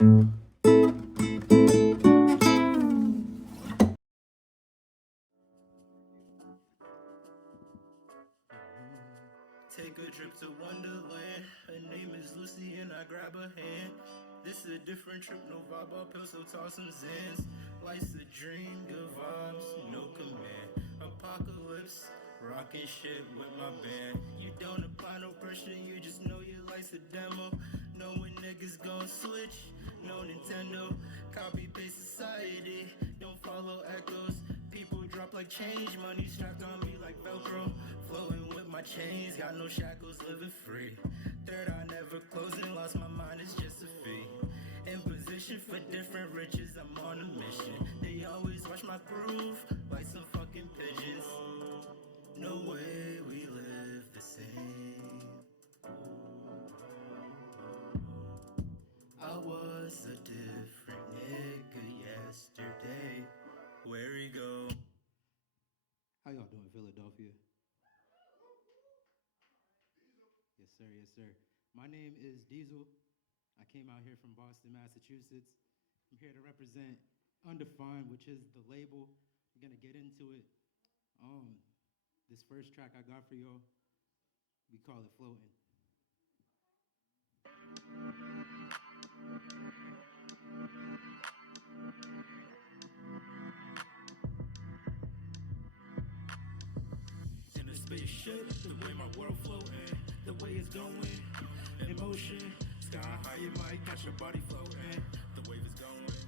Take a trip to Wonderland. Her name is Lucy and I grab her hand. This is a different trip, no vibe up pill, so toss some Zans. Life's a dream, good vibes, no command. Apocalypse, rockin' shit with my band. You don't apply no pressure, you just know your life's a demo. Know when niggas gon' switch, no Nintendo. Copy paste society, don't follow echoes. People drop like change, money strapped on me like Velcro. Floating with my chains, got no shackles, living free. Third eye never closing, lost my mind, it's just a fee. In position for different riches, I'm on a mission. They always watch my groove, like some fucking pigeons. No way we live the same. I was a different nigga yesterday. Where he go? How y'all doing, Philadelphia? Yes, sir, yes, sir. My name is DiESEL. I came out here from Boston, Massachusetts. I'm here to represent Undefined, which is the label. We're gonna get into it. This first track I got for y'all, we call it Floatin'. In a spaceship, the way my world floating, the way it's going, in motion, sky high, you might catch your body floating, the wave is going,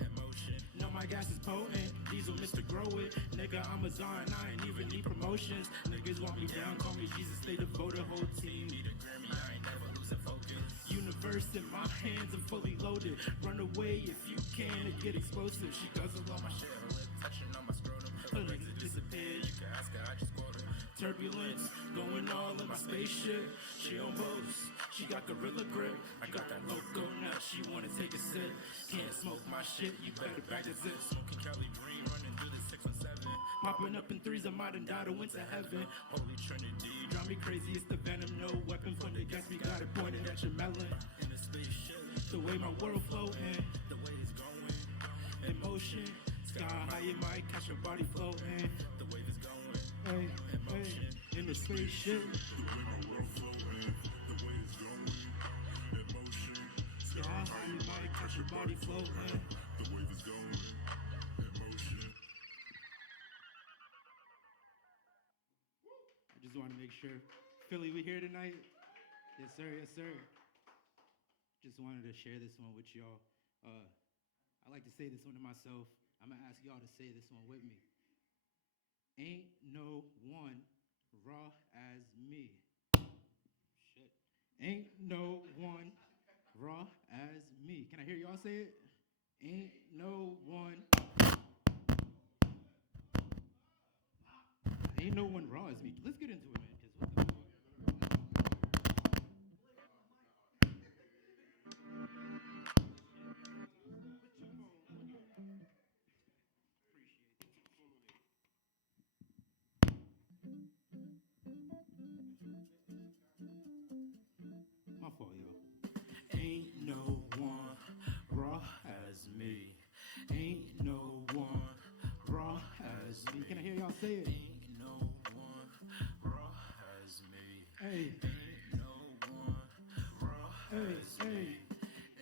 in motion. No, my gas is potent, diesel, Mr. Grow It, nigga, I'm a Zion, I ain't even need promotions, niggas want me down, call me Jesus, they devote a whole team, need a Grammy, I ain't never losing focus. Universe in my hands, I'm fully loaded, run away if you can, it get explosive, she guzzle on my shit, her lip touching on my scrotum, her legs it disappeared, you can ask her, I just quote her. Turbulence, going all in my spaceship. She on boats, she got gorilla grip. I got that loco nut, she wanna take a sip. Can't smoke my shit, you better back a zip. Smoking Cali Dream, running through the 617. Popping up in threes, I might have died and went to heaven. Holy Trinity, drive me crazy, it's the venom. No weapon pointed against me, got it pointed at your melon. In a spaceship, the way my world floating, the way it's going, in motion. Sky high, you might catch your body floating, the wave is going. Hey, hey, in the spaceship. The way my world floating, the way it's going, in motion. Sky high, you might catch your body floating. The wave is going, in motion. I just want to make sure. Philly, we here tonight? Yes, sir, yes, sir. Just wanted to share this one with y'all. I like to say this one to myself. I'm going to ask y'all to say this one with me. Ain't no one raw as me. Shit. Ain't no one raw as me. Can I hear y'all say it? Ain't no one. Ain't no one raw as me. Let's get into it, man. Because what the fuck? My fault, y'all. Ain't no one raw as me. Ain't no one raw as me. Can I hear y'all say it? Ain't no one raw as me. Hey, Ain't no one raw as me.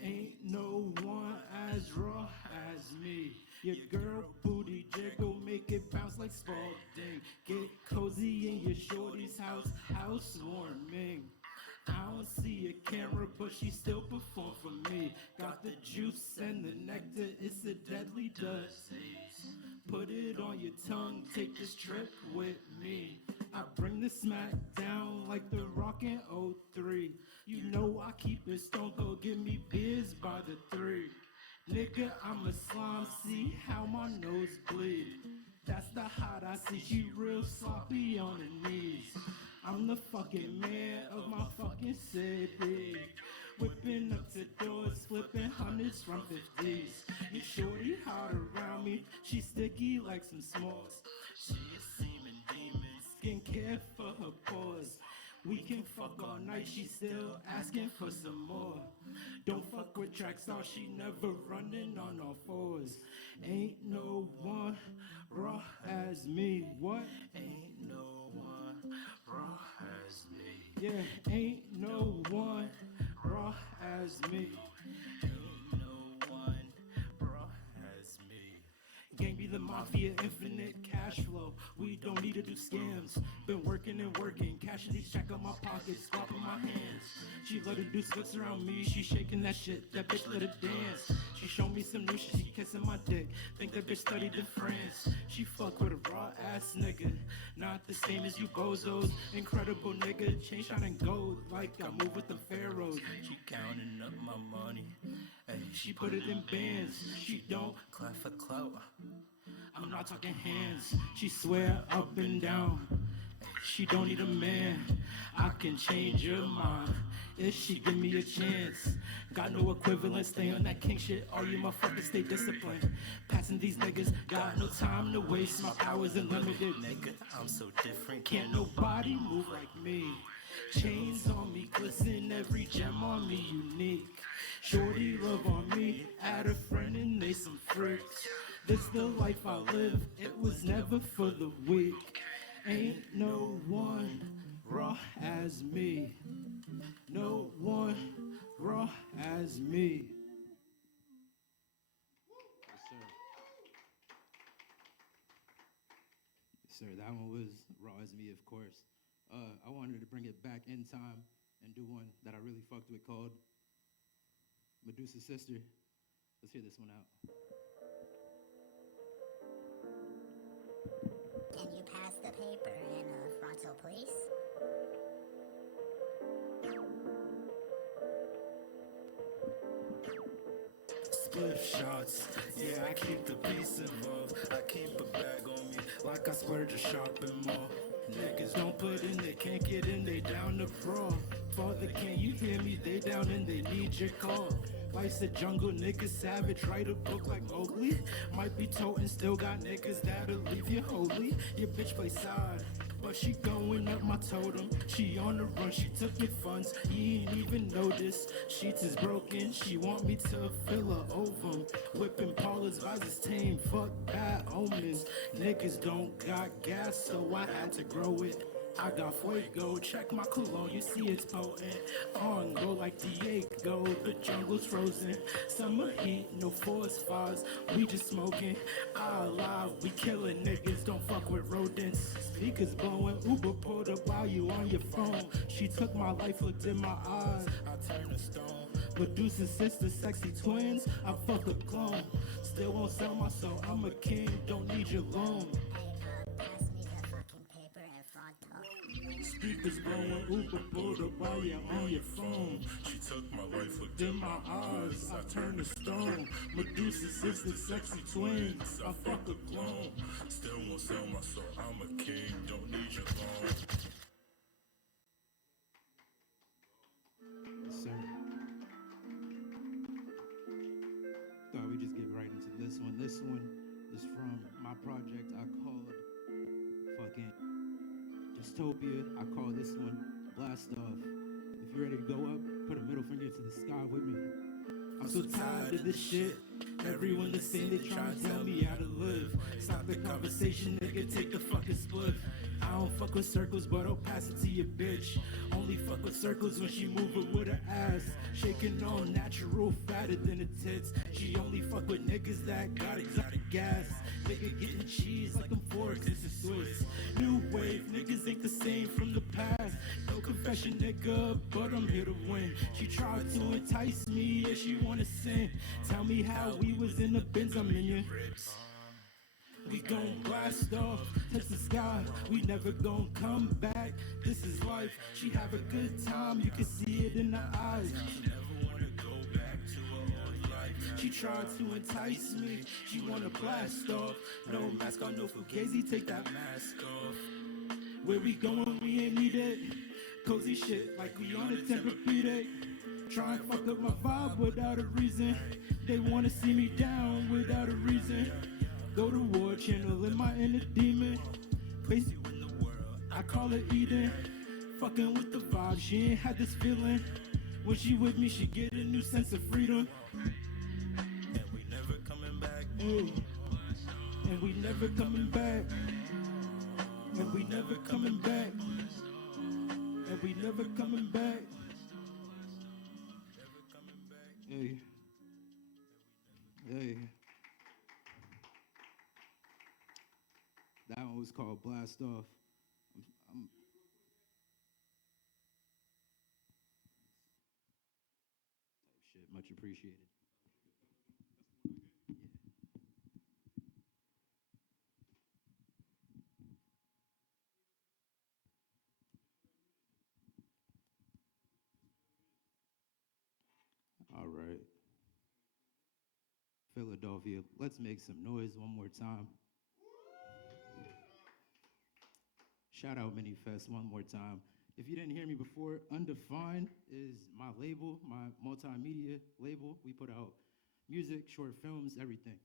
ain't no one as raw as me. Your girl booty jiggle, make it bounce like Spalding. Get cozy in your shorty's house, housewarming. I don't see a camera, but she still perform for me. Got the juice and the nectar, it's a deadly disease. Put it on your tongue, take this trip with me. I bring the smack down like the rockin' 03. You know I keep it stone cold, give me beers by the 3. Nigga, I'm a slime, see how my nose bleed. That's the hot I see, she real sloppy on her knees. I'm the fucking man of my fucking city. Whipping up to doors, flipping hundreds from 50s. Your shorty hot around me, she sticky like some s'mores. She is seeming demons. Skincare for her pores. We can fuck all night, she still asking for some more. Don't fuck with Trackstar, she never running on all fours. Ain't no one raw as me. What? Ain't no one raw as me. Yeah, ain't no one raw as me. Ain't no one raw as me. Gang be the mafia, infinite cash flow. We don't need to do scams. Been working and working, cashing these check on my pockets, dropping my hands. She let her do splits around me, she shaking that shit, that bitch let her dance. She showed me some new shit, she kissing my dick, think that bitch studied in France. She fuck with a raw ass nigga, not the same as you bozos. Incredible nigga, chain shining gold, like I move with the pharaohs. She counting up my money. Hey, She put it in bands, she don't clap for clout. I'm not talking hands. She swear up and down. She don't need a man. I can change your mind if she give me a chance. Got no equivalent. Stay on that king shit. All you motherfuckers stay disciplined. Passing these niggas. Got no time to waste. My hours unlimited. Nigga, I'm so different. Can't nobody move like me. Chains on me, glisten, every gem on me unique. Shorty love on me, add a friend and they some freaks. This the life I live, it was never for the weak. Ain't no one raw as me. No one raw as me. Yes, sir, that one was raw as me, of course. I wanted to bring it back in time and do one that I really fucked with called MEDUSA'S SiSTER. Let's hear this one out. Can you pass the paper in a frontal, please? Split shots, yeah, I keep the peace involved. I keep a bag on me like I splurge a shopping mall. Niggas don't put in, they can't get in, they down to brawl. Father, can you hear me? They down and they need your call. Life's a jungle, niggas savage, write a book like Mowgli. Might be toting, still got niggas that'll leave you holy. Your bitch play side, but she going up my totem. She on the run, she took your funds, you ain't even notice. Sheets is broken, she want me to fill her ovum. Whipping Paula's visors tame, fuck bad omens. Niggas don't got gas, so I had to grow it. I got fuego, check my cologne, you see it's potent. On go like Diego, the jungle's frozen. Summer heat, no forest fires, we just smoking. Allah, we killing niggas, don't fuck with rodents. Speakers blowing, Uber pulled up while you on your phone. She took my life, looked in my eyes, I turn to stone. MEDUSA'S SiSTER, sexy twins, I fuck a clone. Still won't sell my soul, I'm a king, don't need your loan. Hey, pass me the fucking paper in frontal. Speakers blowing, Uber pulled up while you're on your phone. She took my life, looked In my eyes, I turn to stone. MEDUSA'S SiSTER, sexy twins, I fuck a clone. still won't sell my soul. I'm a king, don't need your loan. Yes, sir. Thought we just get right into this one. This one is from my project I called fucking Dystopia. I call this one BLASTOFF. If you're ready to go up, put a middle finger to the sky with me. I'm so tired of this shit. Everyone the same, they tryna tell me how to live. Stop the conversation, nigga, take the fucking split. I don't fuck with circles, but I'll pass it to your bitch. Only fuck with circles when she move it with her ass. Shaking all natural, fatter than the tits. She only fuck with niggas that got exotic gas. Nigga getting cheese like them forks, it's a Swiss. New wave, niggas ain't the same from the past. No confession, nigga, but I'm here to win. She tried to entice me, yeah, she wanna sin. Tell me how we was in the bins, I'm in your We gon' blast off, touch the sky, we never gon' come back. This is life, she have a good time, you can see it in her eyes. She never wanna go back to her old life. She tried to entice me, she wanna blast off. No mask on, no fugazi, take that mask off. Where we going, we ain't need it. Cozy shit like we on a Tempur-Pedic. Try and fuck up my vibe without a reason. They wanna see me down without a reason. Go to war, channel in my inner demon. Face you in the world, I call it Eden. fucking with the vibe. She ain't had this feeling. When she with me, she get a new sense of freedom. And we never coming back. Hey. And we never coming back. And we never coming back. And we never coming back. Hey. Hey. That one was called BLASTOFF. Type shit, much appreciated. All right. Philadelphia, let's make some noise one more time. Shout out miniFEST one more time. If you didn't hear me before, Undefined is my label, my multimedia label. We put out music, short films, everything.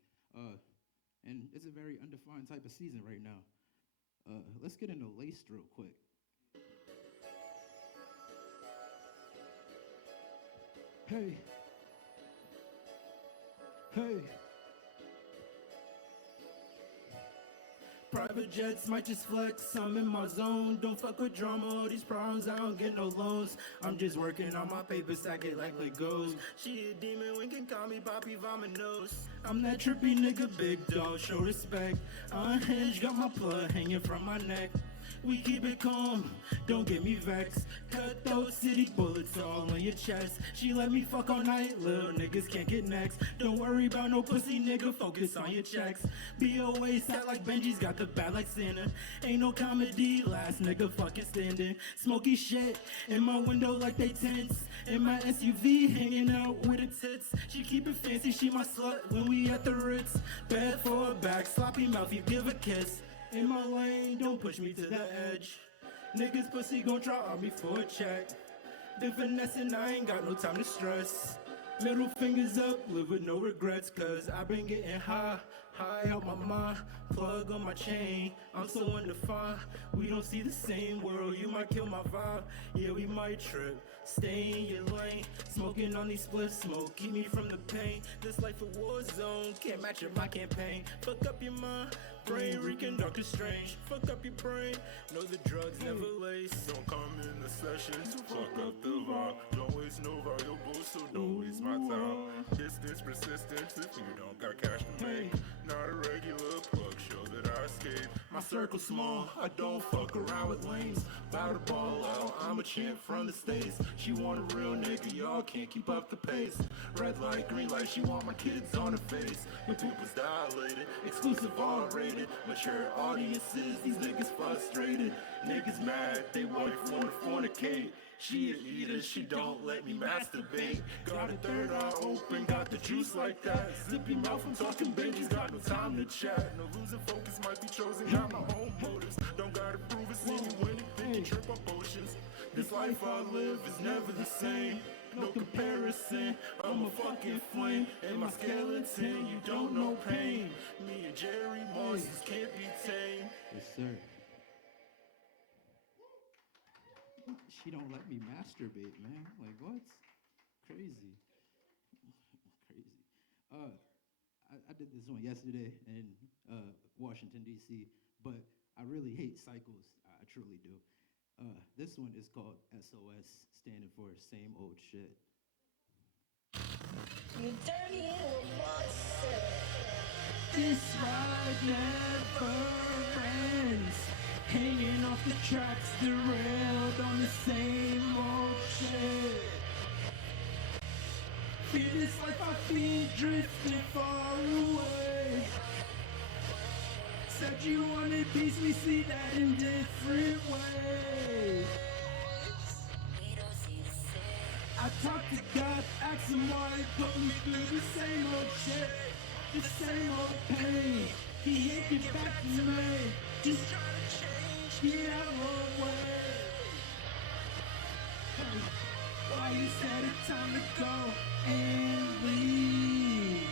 And it's a very undefined type of season right now. Let's get into Laced real quick. Hey. Hey. Private jets might just flex, I'm in my zone. Don't fuck with drama, all these problems, I don't get no loans. I'm just working on my paper, stack it like Legos. She a demon, when can call me Poppy Vomit Nose. I'm that trippy nigga, big dog, show respect. Unhinged, got my plug hanging from my neck. We keep it calm, don't get me vexed. Cut those city bullets all on your chest. She let me fuck all night, little niggas can't get next. Don't worry about no pussy nigga, focus on your checks. BOA sat like Benji's got the bad like Santa. Ain't no comedy, last nigga fucking standing. Smoky shit in my window like they tents. In my SUV hanging out with her tits. She keep it fancy, she my slut when we at the Ritz. Bad for her back, sloppy mouth, you give a kiss. In my lane, don't push me to the edge. Niggas pussy gon' try on me for a check. Been finessing, I ain't got no time to stress. Middle fingers up, live with no regrets. Cause I been getting high out my mind. Plug on my chain, I'm so undefined. We don't see the same world, you might kill my vibe. Yeah, we might trip, stay in your lane. Smoking on these spliff smoke, keep me from the pain. This life a war zone, can't match up my campaign. Fuck up your mind, brain reeking dark and strange. Fuck up your brain, know the drugs never lace. Don't come in the sessions, fuck up the vibe. Don't waste no valuable, so don't waste my time. Distance persistence if you don't got cash to make. Not a regular plug, show that I escape. My circle small, I don't fuck around with lames. Bout to ball out, I'm a champ from the States. She want a real nigga, y'all can't keep up the pace. Red light, green light, she want my kids on her face. My pupils dilated, exclusive R-rated. Mature audiences, these niggas frustrated. Niggas mad, they wife wanna fornicate. She an eater, she don't let me masturbate. Got a third eye open, got the juice like that. Zippy mouth, I'm talking Benji's, got no time to chat. No losing focus, might be chosen, got my own motives. Don't gotta prove it, see me winning, think you trip up oceans. This life I live is never the same. No comparison, I'm a fucking flame. And my skeleton, you don't know pain. Me and Jerry Moses can't be tamed. Yes, sir. She don't let me masturbate, man. Like, what? Crazy. Crazy. I did this one yesterday in Washington, D.C., but I really hate cycles. I truly do. This one is called SOS, standing for Same Old Shit. You dirty little monster. This ride never ends. Hanging off the tracks, derailed on the same old shit. Feel this life I feel drifting far away. Said you wanted peace, we see that in different ways. We don't see the same. I talk to God, ask him why he put me through the same old shit, the same old pain. He ain't get back to me, just try to change, get out of the way. Hey, why you said it's time to go and leave?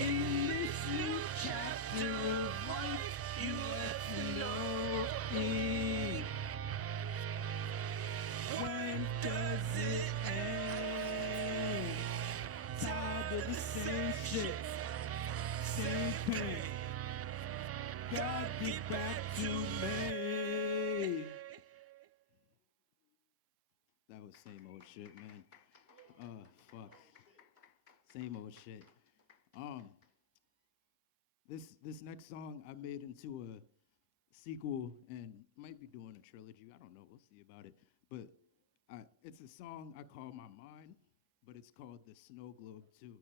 In this new chapter of life, you left to know. the same shit, same pain. God, get back to me. That was same old shit, man. Fuck. Same old shit. This next song I made into a sequel and might be doing a trilogy. I don't know. We'll see about it. But it's a song I call my mind, but it's called the Snow Globe too.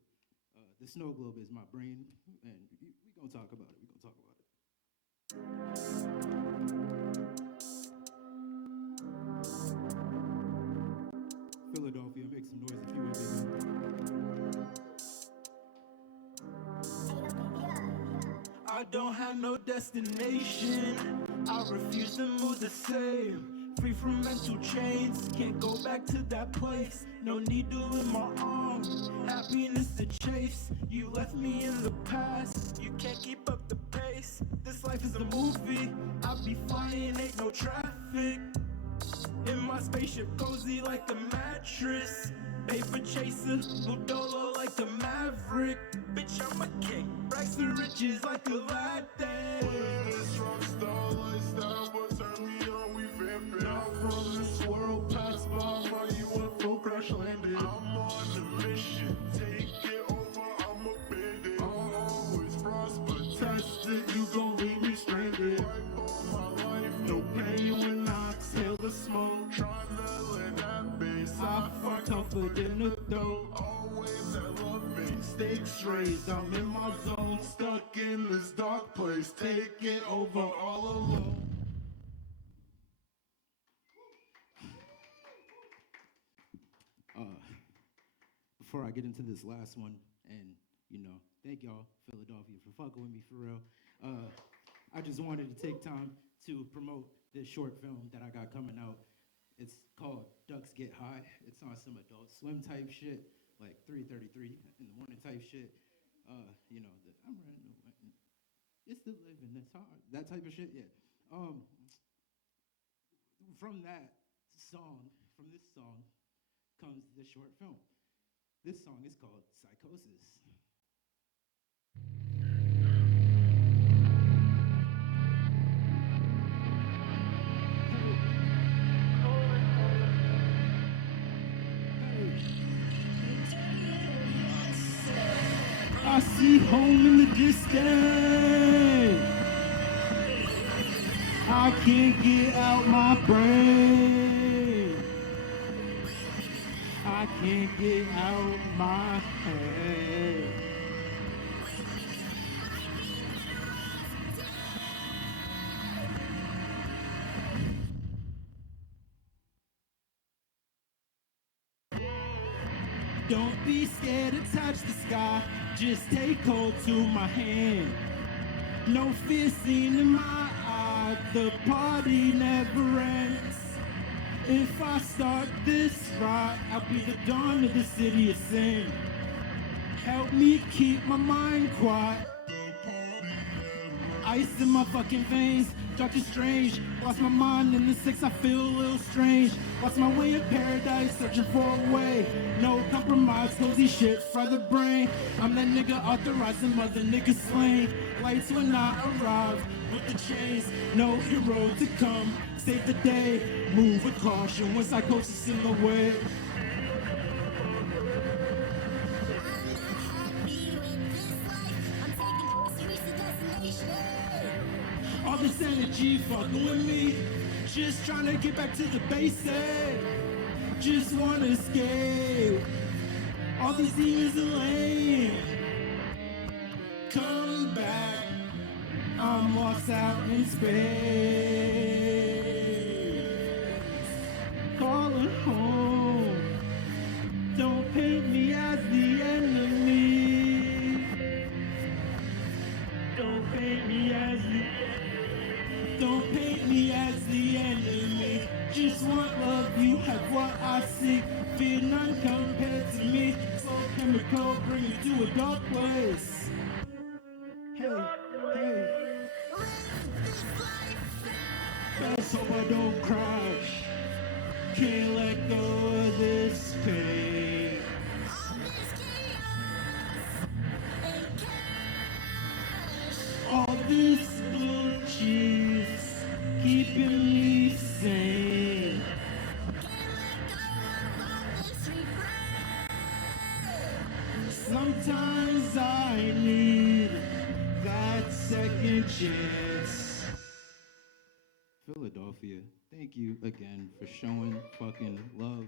The snow globe is my brain, and we gonna talk about it. We gonna talk about it. Philadelphia, make some noise if you would, baby. I don't have no destination. I refuse to move the same. Free from mental chains, can't go back to that place. No needle in my arm, happiness to chase. You left me in the past, you can't keep up the pace. This life is a movie, I be flying, ain't no traffic. In my spaceship, cozy like a mattress. Paper chaser, Udolo like the Maverick. Bitch, I'm a king, racks to riches like Aladdin. This rockstar lifestyle, but turn me on, we vamping. Not from this world, pass by, Why you want full crash landing? I'm on a mission, take it over, I'm a bandit. I'll always prosper, tested, you gon' leave me stranded. wipe all my life, No pain when I exhale the smoke. tryna let that base. I fuck tougher than the throat. Always that love me. Stakes raised, I'm in my zone. Stuck in this dark place, take it over all alone. Before I get into this last one, and thank y'all, Philadelphia, for fucking with me for real. I just wanted to take time to promote this short film that I got coming out. It's called Ducks Get High. It's on some Adult Swim type shit, like 3:33 in the morning type shit. I'm running away. It's the living, it's hard. That type of shit, yeah. From this song comes this short film. This song is called Psychosis. I see home in the distance. I can't get out my brain. I can't get out my head. Don't be scared to touch the sky. Just take hold to my hand. No fear seen in my eye. The party never ends. If I start this right, I'll be the dawn of the city of sin. Help me keep my mind quiet. Ice in my fucking veins, Doctor Strange. Lost my mind in the six, I feel a little strange. Lost my way in paradise, searching for a way. No compromise, cozy shit for the brain. I'm that nigga authorized, some other niggas slain. Lights when I arrive, with the chains. No hero to come, save the day. Move with caution when psychosis in the way. All this energy fucking with me. Just trying to get back to the basics. Just wanna escape. All these demons are lame. Come back. I'm lost out in space. Calling home. Don't paint me as the enemy. Don't paint me as the Don't paint me as the enemy. Just want love, you have what I seek. Fear none compared to me. Slow chemical, bring you to a dark place. Hey, hey. Best hope I don't crash. Can't let go of this pain. this blue cheese keeping me sane. Sometimes I need that second chance. Philadelphia, thank you again for showing fucking love.